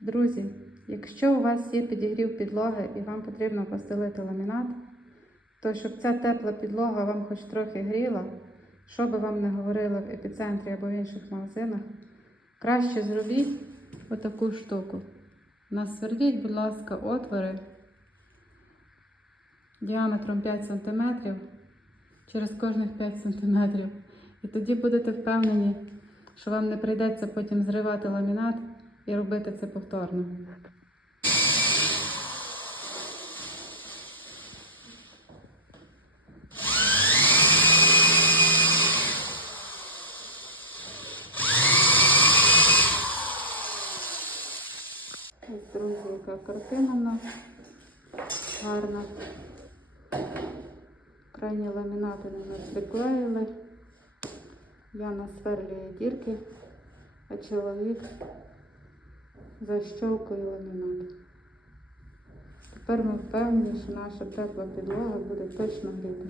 Друзі, якщо у вас є підігрів підлоги і вам потрібно постелити ламінат, то щоб ця тепла підлога вам хоч трохи гріла, що би вам не говорили в епіцентрі або в інших магазинах, краще зробіть отаку штуку. Насвердіть, будь ласка, отвори діаметром 5 см через кожних 5 см. І тоді будете впевнені, що вам не прийдеться потім зривати ламінат і робити це повторно. Друзі, яка картина в нас гарна. Крайні ламінати ми нас приклеїли. Я насверлюю дірки, а чоловік защовкує ламінат. Тепер ми впевнені, що наша тепла підлога буде точно гріти.